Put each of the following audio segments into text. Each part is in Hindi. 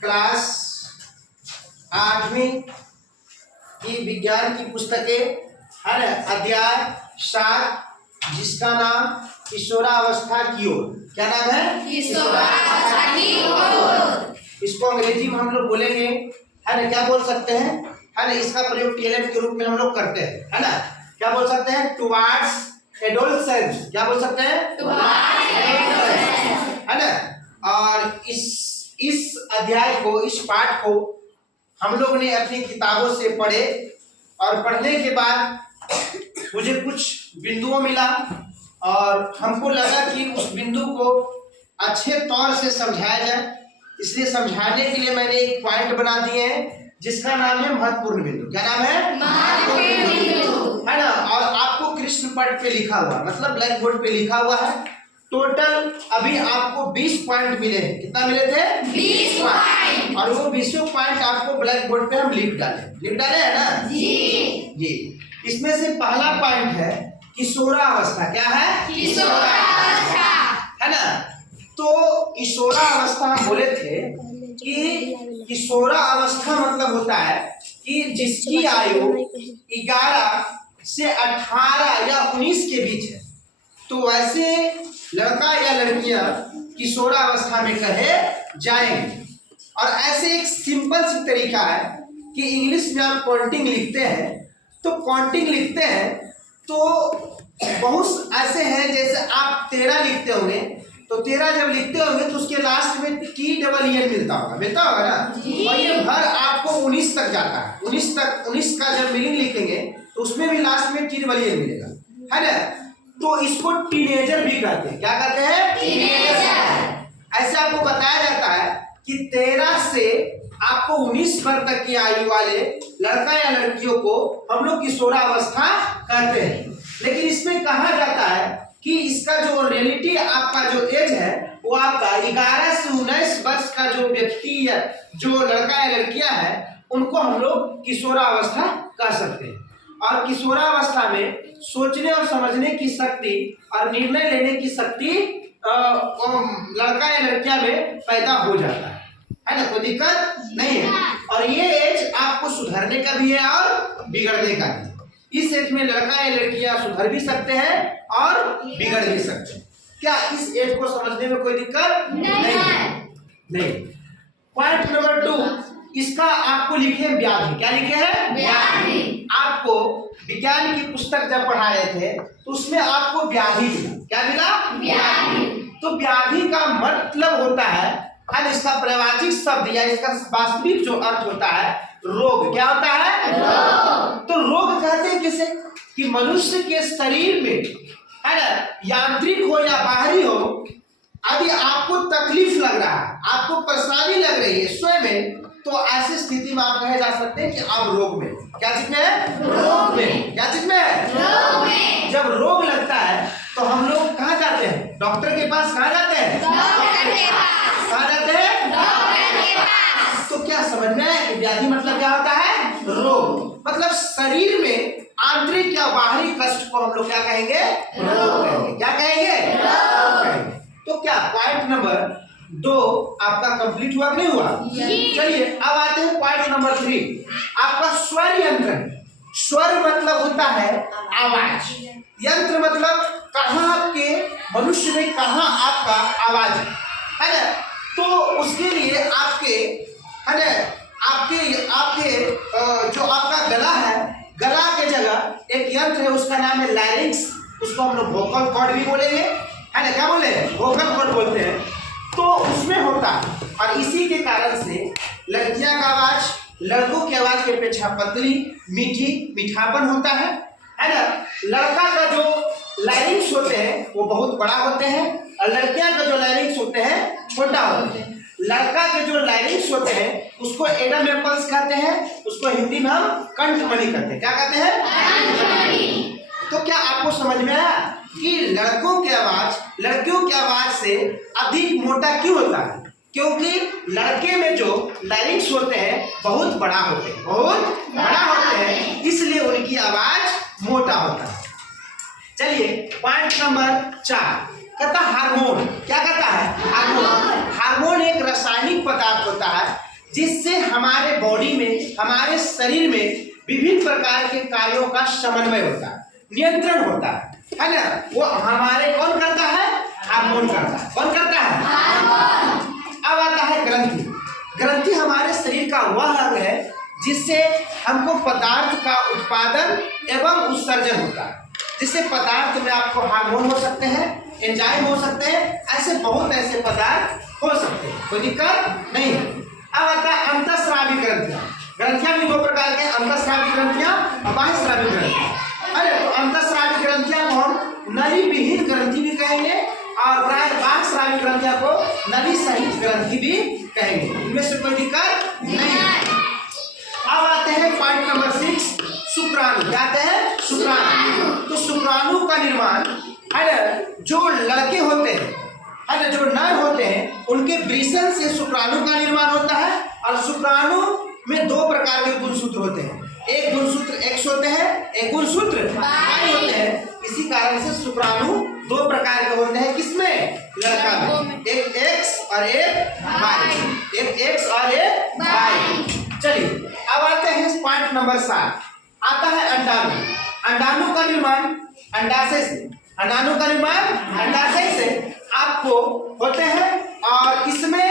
क्लास 8वीं की विज्ञान की पुस्तकें है ना, अध्याय 7 जिसका नाम किशोरावस्था की ओर। क्या नाम है? किशोरावस्था की ओर। इसको अंग्रेजी में हम लोग बोलेंगे है ना, क्या बोल सकते हैं है ना, इसका प्रयोग टीएलएम के रूप में हम लोग करते हैं है ना। क्या बोल सकते हैं? Towards adolescence. क्या बोल सकते हैं? टुवार्ड्स एडोलसेंस है ना। और इस अध्याय को, इस पाठ को हम लोग ने अपनी किताबों से पढ़े और पढ़ने के बाद मुझे कुछ बिंदुओं मिला और हमको लगा कि उस बिंदु को अच्छे तौर से समझाया जाए, इसलिए समझाने के लिए मैंने एक पॉइंट बना दिए हैं जिसका नाम है महत्वपूर्ण बिंदु। क्या नाम है? महत्वपूर्ण बिंदु है ना। और आपको कृष्ण पट पे लिखा हुआ, मतलब ब्लैक बोर्ड पे लिखा हुआ है। टोटल अभी आपको 20 पॉइंट मिले हैं। कितना मिले थे? 20 पॉइंट। और वो 20 पॉइंट आपको ब्लैक बोर्ड पे हम लिख डाले है ना जी। इसमें से पहला पॉइंट है किशोरावस्था। क्या है? किशोरावस्था है ना। तो किशोरावस्था हम बोले थे कि किशोरावस्था मतलब होता है कि जिसकी आयु 11 से 18 या 19 के बीच है। तो वैसे लड़का या लड़कियां किशोरावस्था में कहे जाएंगे। और ऐसे एक सिंपल सी तरीका है कि इंग्लिश में आप काउंटिंग लिखते हैं, तो काउंटिंग लिखते हैं तो बहुत ऐसे हैं, जैसे आप 13 लिखते होंगे, तो 13 जब लिखते होंगे तो उसके लास्ट में TEEN मिलता होगा ना। और ये भर आपको 19 तक जाता है। 19 का जब मीनिंग लिखेंगे तो उसमें भी लास्ट में TEEN मिलेगा है ना। तो इसको टीनेजर भी कहते हैं। क्या कहते हैं? टीनेजर। ऐसे आपको बताया जाता है कि 13 से आपको 19 वर्ष तक की आयु वाले लड़का या लड़कियों को हम लोग किशोरावस्था कहते हैं। लेकिन इसमें कहा जाता है कि इसका जो रियलिटी आपका जो एज है वो आपका 11 से 19 वर्ष का जो व्यक्ति है, जो लड़का या लड़कियां है, उनको हम लोग किशोरावस्था कह सकते हैं। और किशोरावस्था में सोचने और समझने की शक्ति और निर्णय लेने की शक्ति लड़का या लड़कियां में पैदा हो जाता है ना, कोई दिक्कत नहीं है। और ये एज आपको सुधरने का भी है और बिगड़ने का भी। इस एज में लड़का या लड़कियां सुधर भी सकते हैं और बिगड़ भी सकते हैं। क्या इस एज को समझने में कोई दिक्कत नहीं। पॉइंट नंबर 2, इसका आपको लिखे व्याधि। क्या लिखे हैं? व्याधि। आपको विज्ञान की पुस्तक जब पढ़ा रहे थे तो उसमें आपको व्याधि मिला। क्या मिला? व्याधि। तो व्याधि का मतलब होता है इसका प्रवाचिक शब्द या इसका वास्तविक जो अर्थ होता है रोग। क्या होता है? रोग। तो रोग कहते हैं किसे? कि मनुष्य के शरीर में है ना, यांत्रिक हो या बाहरी हो, यदि आपको तकलीफ लग रहा है, आपको परेशानी लग रही है स्वयं में, तो ऐसी स्थिति में आप कहे जा सकते हैं कि आप रोग में। क्या चीज में है? रोग में। क्या चीज में है? रोग में। जब रोग लगता है तो हम लोग कहाँ जाते हैं? डॉक्टर के पास। कहाँ जाते हैं? डॉक्टर के पास। कहाँ जाते हैं? डॉक्टर के पास। तो क्या समझ में आया कि व्याधि मतलब क्या होता है? रोग। मतलब शरीर में आंतरिक या बाहरी कष्ट को हम लोग क्या कहेंगे? रोग कहेंगे। क्या कहेंगे? रोग कहेंगे। तो क्या पॉइंट नंबर 2 आपका कंप्लीट हुआ कि नहीं हुआ? चलिए अब आते हैं पॉइंट नंबर 3, आपका स्वर यंत्र। स्वर मतलब होता है आवाज, यंत्र मतलब कहाँ आपके मनुष्य में कहाँ आपका आवाज है ना। तो उसके लिए आपके है ना, आपके जो आपका गला है, गला के जगह एक यंत्र है, उसका नाम है लैरिंक्स। उसको हम लोग वोकल कॉर्ड भी बोलेंगे है ना। क्या बोले? वोकल कॉर्ड बोलते हैं। तो उसमें होता है, और इसी के कारण से लड़कियां का आवाज लड़कों की आवाज की अपेक्षा पतली, मीठी, मीठापन होता है ना। लड़का का जो लैरिंक्स होते हैं वो बहुत बड़ा होते हैं और लड़कियां का जो लैरिंक्स होते हैं छोटा होते हैं। लड़का के जो लैरिंक्स होते हैं उसको एडम एप्पल्स कहते हैं, उसको हिंदी में हम कंठमणि कहते हैं। क्या कहते हैं? कंठमणि। तो क्या आपको समझ में आया कि लड़कों की आवाज लड़कियों की आवाज से अधिक मोटा क्यों होता है? क्योंकि लड़के में जो लैरिंक्स होते हैं बहुत बड़ा होते हैं, बहुत बड़ा होते हैं, इसलिए उनकी आवाज मोटा होता है। चलिए पॉइंट नंबर 4 कहता हार्मोन। क्या कहता है? हार्मोन। हार्मोन एक रासायनिक पदार्थ होता है जिससे हमारे बॉडी में, हमारे शरीर में विभिन्न प्रकार के कार्यों का समन्वय होता है, नियंत्रण होता है ना। वो हमारे कौन करता है? हार्मोन करता है। कौन करता है? हार्मोन। अब आता है ग्रंथि। ग्रंथि हमारे शरीर का वह अंग है जिससे हमको पदार्थ का उत्पादन एवं उत्सर्जन होता है। जिससे पदार्थ में आपको हार्मोन हो सकते हैं, एंजाइम हो सकते हैं, ऐसे बहुत ऐसे पदार्थ हो सकते हैं, कोई दिक्कत नहीं है। अब आता है अंतःस्रावी ग्रंथियां। ग्रंथियां भी दो प्रकार के, अंतःस्रावी ग्रंथियां और बाह्यस्रावी ग्रंथियां। अरे तो अंतःस्रावी ग्रंथियां को हम नली विहीन ग्रंथि भी कहेंगे और बाह्यस्रावी ग्रंथियां को नली सहित ग्रंथि भी कहेंगे। इनमें से कोई दिक्कत नहीं है। अब आते हैं पॉइंट नंबर 6, शुक्राणु। क्या आते हैं? शुक्राणु। तो शुक्राणु का निर्माण है ना, जो लड़के होते हैं है ना, जो नर होते हैं, उनके वृषण से शुक्राणु का निर्माण होता है। और शुक्राणु में दो प्रकार के गुणसूत्र होते हैं, एक गुणसूत्र एक्स होते हैं, एक गुणसूत्र वाई होते हैं। इसी कारण से शुक्राणु दो प्रकार के होते हैं। किसमें? लड़का में, एक एक्स और एक वाई, एक एक्स और एक वाई। चलिए अब आते हैं पॉइंट नंबर 7, आता है अंडाणु। अंडाणु का निर्माण अंडाशय से, अंडाणु का निर्माण अंडाशय से आपको होते हैं। और इसमें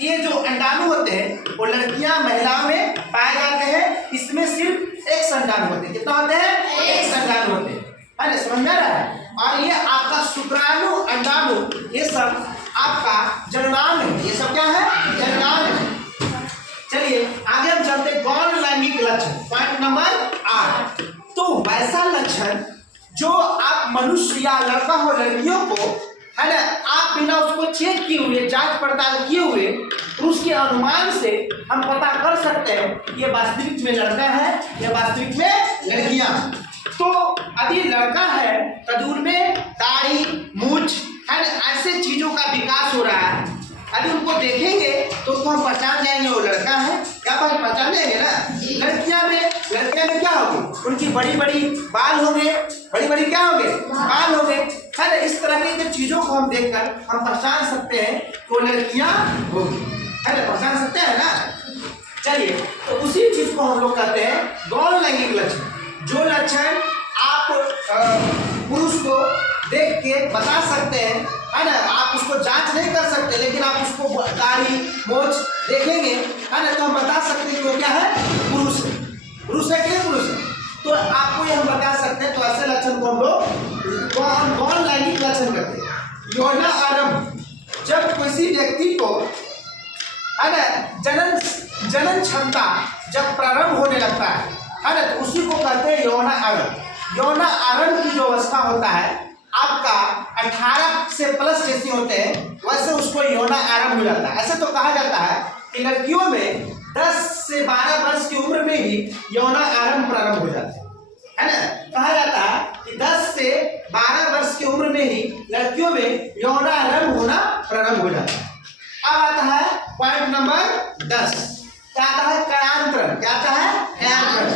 ये जो अंडाणु होते हैं वो लड़कियां महिलाओं में पाए जाते हैं। इसमें सिर्फ एक संतान होते हैं। कितना होते हैं? एक संतान होते हैं, है ना, समझ में आ रहा है। और ये आपका शुक्राणु, अंडाणु, ये सब आपका जननांग है। ये सब क्या है? जननांग है। चलिए आगे हम चलते गौण लैंगिक लक्षण, पॉइंट नंबर 8। तो वैसा लक्षण जो आप मनुष्य या लड़का हो लड़कियों को, है ना, आप बिना उसको चेक किए हुए, जांच पड़ताल किए हुए, उसके अनुमान से हम पता कर सकते हैं कि ये वास्तविक में लड़का है या वास्तविक में लड़कियां। तो अभी लड़का है तो उनमें दाढ़ी, मूंछ, है ना, ऐसे चीजों का विकास हो रहा है। अभी उनको देखेंगे तो उसको हम पहचान जाएंगे वो लड़का है, क्या पहचान जाएंगे ना। लड़कियां में क्या होगी? उनकी बड़ी बड़ी बाल होंगे, बड़ी बड़ी क्या होंगे? बाल होंगे, है ना। इस तरह की चीजों को हम देखकर हम पहचान सकते हैं कि वो लड़कियां होगी, है ना, पहचान सकते हैं ना। चलिए तो उसी चीज को हम लोग कहते हैं गौण लैंगिक लक्षण। जो लक्षण आप पुरुष को देख के बता सकते हैं, है ना, आप उसको जांच नहीं कर सकते, लेकिन आप उसको दाढ़ी, मोछ देखेंगे, है ना, तो हम बता सकते हैं कि वो क्या है? पुरुष है। पुरुष है कि पुरुष है, तो आपको ये हम बता सकते हैं। तो ऐसे लक्षण को हम लोग गौण लैंगिक लक्षण कहते हैं। यौन आरंभ, जब किसी व्यक्ति को, है ना, जनन क्षमता जब प्रारंभ होने लगता है ना, तो उसी को कहते हैं यौन आरंभ। यौन आरंभ की जो अवस्था होता है आपका 18 से प्लस जैसे होते हैं, वैसे उसको यौन आरंभ हो जाता है। ऐसे तो कहा जाता है कि लड़कियों में 10 से 12 वर्ष की उम्र में ही यौन आरंभ प्रारंभ हो जाता है ना। कहा जाता है कि 10 से 12 वर्ष की उम्र में ही लड़कियों में यौन आरंभ होना प्रारंभ हो जाता है। अब आता है पॉइंट नंबर 10, क्या आता है? कयांतरण। क्या आता है? कयांतरण,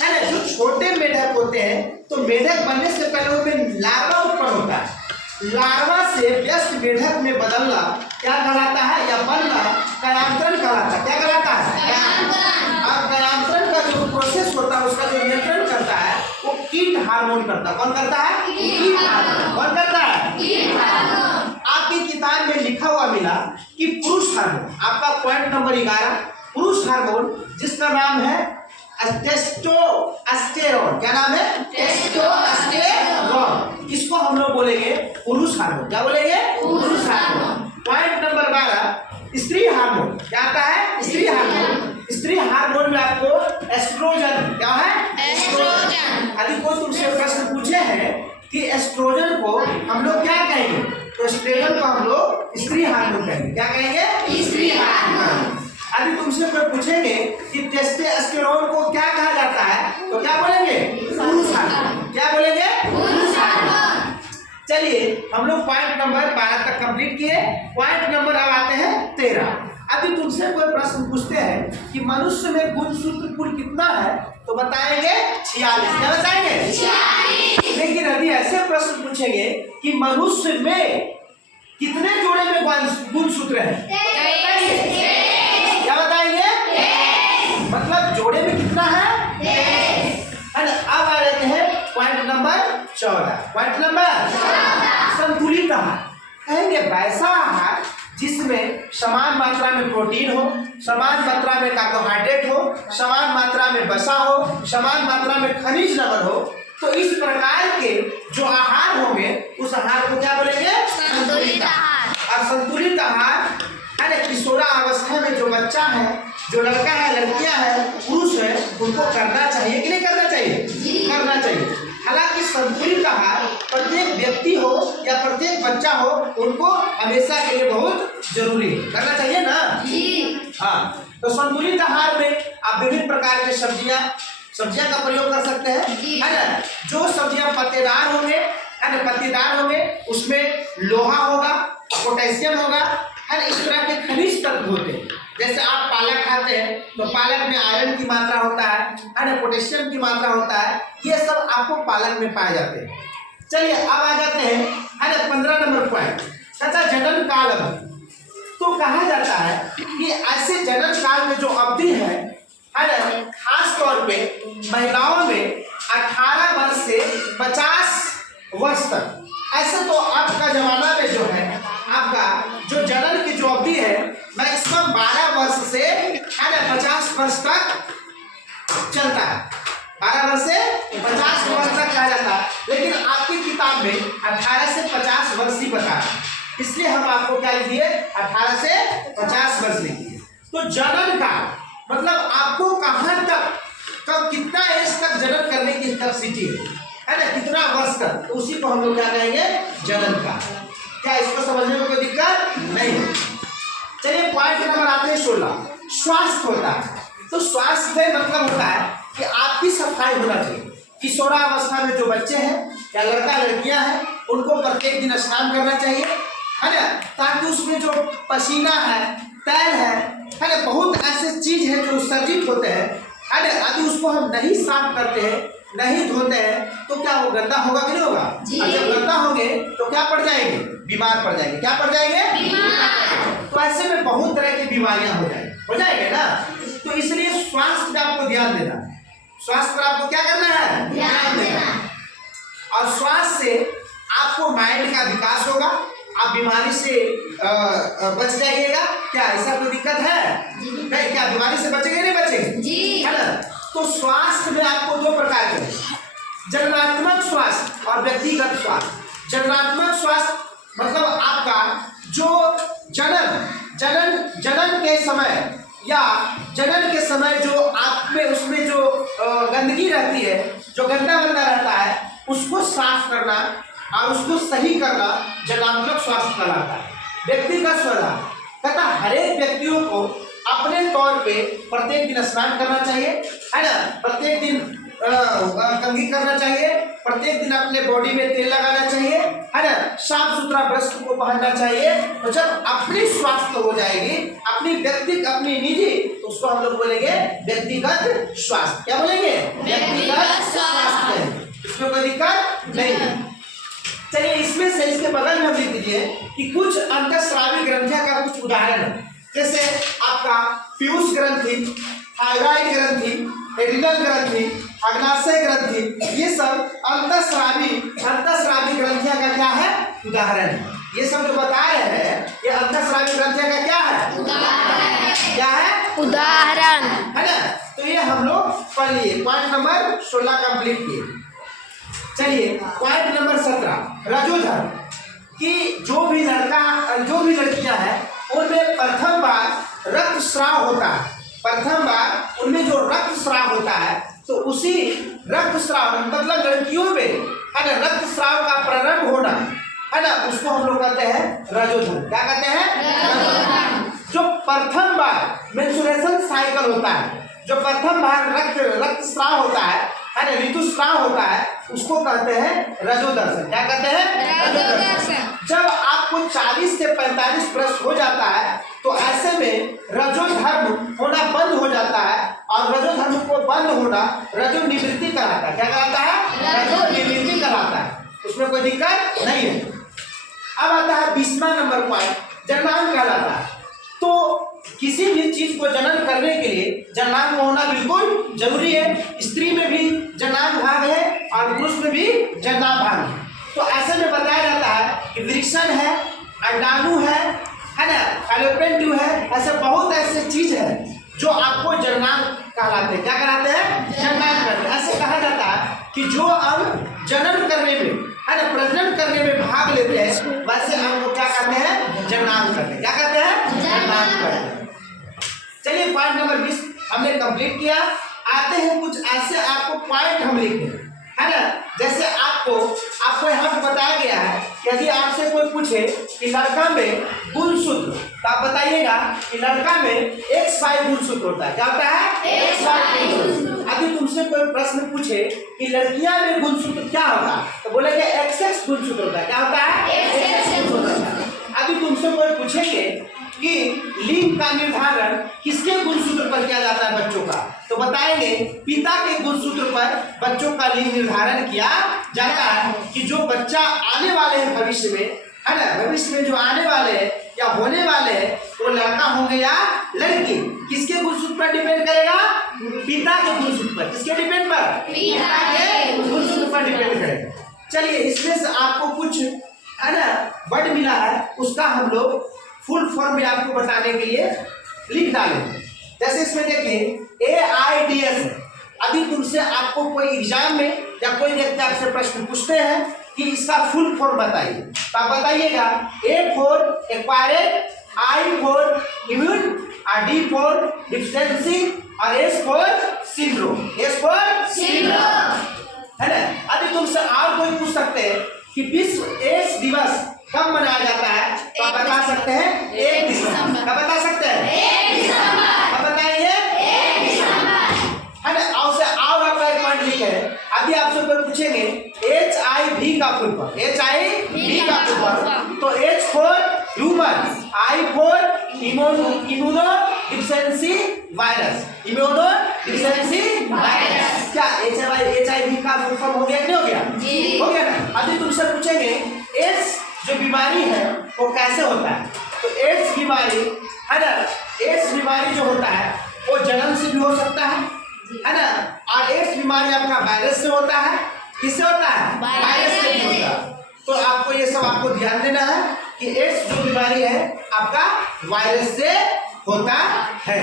है ना। जो छोटे मेढक होते हैं, तो मेढक बनने से पहले उनमें लार्वा उत्पन्न होता है। लार्वा से व्यस्त मेढक में बदलना क्या कहलाता है? या बनना कयांतरण कहलाता है। क्या कहलाता है? कयांतरण। और कयांतरण का जो प्रोसेस होता है, उसका जो नियंत्रण करता है वो कीट हार्मोन करता है। कौन करता है? कीट हार्मोन। कौन करता है? कीट हार्मोन। आपकी किताब में लिखा हुआ मिला कि पुरुष हार्मोन, आपका पॉइंट नंबर 11, पुरुष हार्मोन जिसका नाम है टेस्टोस्टेरोन। क्या नाम है? टेस्टोस्टेरोन। इसको हम लोग बोलेंगे पुरुष हार्मोन। क्या बोलेंगे? पुरुष हार्मोन। पॉइंट नंबर 12, स्त्री हार्मोन। क्या आता है? स्त्री हार्मोन। स्त्री हार्मोन में आपको एस्ट्रोजन, क्या है? एस्ट्रोजन। अभी कोई तुमसे प्रश्न पूछे हैं कि एस्ट्रोजन को हम लोग क्या कहेंगे, तो एस्ट्रोजन को हम लोग स्त्री हार्मोन कहेंगे। क्या कहेंगे? स्त्री हार्मोन। अभी तुमसे कोई पूछेंगे कि टेस्टोस्टेरोन को क्या कहा जाता है, तो क्या बोलेंगे? पुरुष हार्मोन। क्या बोलेंगे? पुरुष हार्मोन। चलिए हम लोग पॉइंट नंबर 12 तक कंप्लीट किए। पॉइंट नंबर अब आते हैं 13। अभी तुमसे कोई प्रश्न पूछते हैं कि मनुष्य में गुणसूत्र कुल कितना है, तो बताएंगे 46। क्या बताएंगे? 46। लेकिन अभी ऐसे प्रश्न पूछेंगे कि मनुष्य में कितने जोड़े में गुणसूत्र है, क्या बताएंगे? पॉइंट नंबर 14 संतुलित आहार कहेंगे वैसा आहार जिसमें समान मात्रा में प्रोटीन हो, समान मात्रा में कार्बोहाइड्रेट हो, समान मात्रा में वसा हो, समान मात्रा में खनिज लवण हो। तो इस प्रकार के जो आहार होंगे उस आहार को क्या बोलेंगे? संतुलित आहार। और संतुलित आहार है ना किशोरावस्था में जो बच्चा है, जो लड़का है, लड़कियां है, पुरुष है, उनको करना चाहिए कि नहीं करना चाहिए? करना चाहिए। हालांकि संतुलित आहार प्रत्येक व्यक्ति हो या प्रत्येक बच्चा हो उनको हमेशा के लिए बहुत जरूरी है, करना चाहिए ना। हाँ, तो संतुलित आहार में आप विभिन्न प्रकार के सब्जियां का प्रयोग कर सकते हैं, है ना। जो सब्जियां पत्तेदार होंगे, है ना, पत्तेदार होंगे उसमें लोहा होगा, पोटेशियम होगा, है ना, इस तरह के खनिज तत्व होते हैं। जैसे आप पालक खाते हैं तो पालक में आयरन की मात्रा होता है ना, पोटेशियम की मात्रा होता है, ये सब आपको पालक में पाए जाते हैं। चलिए अब आ जाते हैं, है ना, 15 नंबर पॉइंट तथा जनन काल अवधि। तो कहा जाता है कि ऐसे जनन काल में जो अवधि है ना, खास तौर पे महिलाओं में 18 वर्ष से 50 वर्ष तक। ऐसे तो आपका जमाना में जो है आपका जो जनन की जो अवधि है मैक्सिमम 12 वर्ष से है ना 50 वर्ष तक चलता है। 12 वर्ष से 50 वर्ष तक कहा जाता है, लेकिन आपकी किताब में 18 से 50 वर्ष ही बता है, इसलिए हम आपको क्या लिखिए 18 से 50 वर्ष लिखिए। तो जनन का मतलब आपको कहाँ तक कब कितना एज तक जनन करने की कैपेसिटी है ना, कितना वर्ष तक, तो उसी को हम लोग क्या कहेंगे जनन का। क्या इसको समझने में कोई दिक्कत नहीं है? चलिए पॉइंट नंबर आते हैं 16 स्वास्थ्य होता है। तो स्वास्थ्य मतलब होता है कि आपकी सफाई होना चाहिए। किशोरावस्था में जो बच्चे हैं या लड़का लड़कियां हैं उनको प्रत्येक दिन स्नान करना चाहिए, है ना, ताकि उसमें जो पसीना है, तैल है ना, बहुत ऐसे चीज है जो उत्सर्जित होते हैं, है ना, यदि उसको हम नहीं साफ करते हैं, नहीं धोते हैं तो क्या वो गंदा होगा कि नहीं होगा? और जब गंदा होंगे तो क्या पड़ जाएंगे? बीमार पड़ जाएंगे। क्या पड़ जाएंगे? बीमार। तो ऐसे में बहुत तरह की बीमारियां हो जाएंगे ना। तो इसलिए स्वास्थ्य पे आपको ध्यान देना है। स्वास्थ्य पर आपको क्या करना है? ध्यान देना। और स्वास्थ्य से आपको माइंड का विकास होगा, आप बीमारी से बच जाइएगा। क्या ऐसा कोई दिक्कत है? नहीं। क्या बीमारी से बचेंगे नहीं बचेंगे? है ना। तो स्वास्थ्य में आपको दो प्रकार के जननात्मक स्वास्थ्य और व्यक्तिगत स्वास्थ्य। जननात्मक स्वास्थ्य मतलब आपका जो जनन के समय या जनन के समय जो आप में उसमें जो गंदगी रहती है, जो गंदा रहता है, उसको साफ करना और उसको सही करना जननात्मक स्वास्थ्य कहलाता है। व्यक्तिगत स्वास्थ्य तथा हर एक व्यक्तियों को अपने तौर पे प्रत्येक दिन स्नान करना चाहिए, है ना, प्रत्येक दिन कंघी करना चाहिए, प्रत्येक दिन अपने बॉडी में तेल लगाना चाहिए, है ना, साफ सुथरा वस्त्र को पहनना चाहिए। तो जब अपनी स्वास्थ्य हो जाएगी, अपनी निजी, तो उसको हम लोग बोलेंगे व्यक्तिगत स्वास्थ्य। क्या बोलेंगे? व्यक्तिगत स्वास्थ्य। इसमें कोई दिक्कत नहीं है। चलिए इसमें से इसके बगल में हम लिख दीजिए कि कुछ अंतःस्रावी ग्रंथियां का कुछ उदाहरण है। जैसे आपका पीयूष ग्रंथि, थायराइड ग्रंथि, एड्रिनल ग्रंथि, अग्नाशय ग्रंथि, ये सब अंतःस्रावी ग्रंथियां का क्या है? उदाहरण है। ये सब जो बता रहे हैं ये अंतःस्रावी ग्रंथियां का क्या है? उदाहरण। क्या है? उदाहरण, है ना। तो ये हम लोग पढ़ लिए। पॉइंट नंबर 16 कंप्लीट किए। चलिए पॉइंट नंबर 17 रजोधर्म कि जो भी लड़कियां हैं उनमें प्रथम बार रक्तस्राव होता है। प्रथम बार उनमें जो रक्तस्राव होता है तो उसी रक्तस्राव मतलब लड़कियों में है ना रक्तस्राव का प्रारंभ होना, है ना, उसको हम लोग कहते हैं रजोधर्म। क्या कहते हैं? रजोधर्म। जो प्रथम बार मेंस्ट्रुएशन साइकिल होता है, जो प्रथम बार रक्तस्राव होता है ना, ऋतुस्राव होता है, उसको कहते हैं रजोदर्शन। क्या कहते हैं? रजोदर्शन। जब आपको 40 से 45 वर्ष हो जाता है तो ऐसे में रजोधर्म होना बंद हो जाता है और रजोधर्म को बंद होना रजो निवृत्ति कहलाता है। क्या कहलाता है? रजो निवृत्ति कहलाता है। उसमें कोई दिक्कत नहीं है। अब आता है 20वां नंबर पॉइंट, जननांग कहलाता है। तो किसी भी चीज को जनन करने के लिए जननांग होना बिल्कुल जरूरी है। स्त्री में भी जननांग भाग है और पुरुष में भी जननांग भाग है। तो ऐसे में बताया जाता है कि वृषण है, अंडाणु है ना, फैलोपियन ट्यूब है, ऐसे बहुत ऐसे चीज है जो आपको जननांग कहलाते हैं। क्या कहलाते हैं? जननांग कहते हैं। ऐसे कहा जाता है कि जो अंग जनन करने में है ना, प्रजनन करने में भाग लेते हैं, वैसे अंग को क्या कहते हैं? जननांग कहते हैं। क्या कहते हैं? जननांग कहते हैं। चलिए पॉइंट नंबर 20 हमने कंप्लीट किया। आते हैं कुछ ऐसे आपको पॉइंट हम लिखें, है ना। जैसे आपको यहाँ पे बताया गया है कि यदि आपसे कोई पूछे कि लड़का में गुणसूत्र, तो आप बताइएगा कि लड़का में XY गुणसूत्र होता है। क्या होता है? XY गुणसूत्र। यदि तुमसे कोई प्रश्न पूछे कि लड़कियां में गुणसूत्र क्या होता है, तो बोलेंगे XX गुणसूत्र होता है। क्या होता है? XX गुणसूत्र होता है। यदि तुमसे कोई पूछेंगे कि लिंग का निर्धारण किसके गुणसूत्र पर किया जाता है बच्चों का, तो बताएंगे पिता के गुणसूत्र पर बच्चों का लिंग निर्धारण किया जाता है। कि जो बच्चा आने वाले हैं भविष्य में, है ना, भविष्य में जो आने वाले हैं या होने वाले हैं, वो लड़का होंगे या लड़की, किसके गुणसूत्र पर डिपेंड करेगा? पिता के गुणसूत्र पर। किसके डिपेंड पर? पिता के गुणसूत्र पर डिपेंड करेगा। चलिए इसमें से आपको कुछ है ना वर्ड मिला है, उसका हम लोग फुल फॉर्म में आपको बताने के लिए लिख डालेंगे। जैसे इसमें देखिए AIDS। अभी तुमसे आपको कोई एग्जाम में या कोई व्यक्ति आपसे प्रश्न पूछते हैं कि इसका फुल फॉर्म बताइए, तो आप बताइएगा A for acquired, I for immune, D for deficiency और S for syndrome. S for syndrome, है ना। अभी तुमसे और कोई पूछ सकते हैं कि विश्व एड्स दिवस कब मनाया जाता है, तो आप बता सकते हैं 1 दिसंबर। कब बता सकते हैं? 1 दिसंबर। अब बताइए 1 दिसंबर, है ना। और से और आपका एक पॉइंट लिखे है। अभी आपसे कोई पूछेंगे HIV का फुल फॉर्म, HIV का फुल फॉर्म, तो H for human, I for immuno deficiency virus, immuno deficiency virus. क्या HIV का फुल फॉर्म हो गया कि नहीं हो गया? हो गया ना। अभी तुमसे पूछेंगे एड्स जो बीमारी है वो कैसे होता है, तो एड्स बीमारी, है ना, एड्स बीमारी जो होता है वो जन्म से भी हो सकता है ना। और एड्स बीमारी आपका वायरस से होता है। किससे होता है? वायरस से भी होता है। तो आपको ये सब आपको ध्यान देना है कि एड्स जो बीमारी है आपका वायरस से होता है।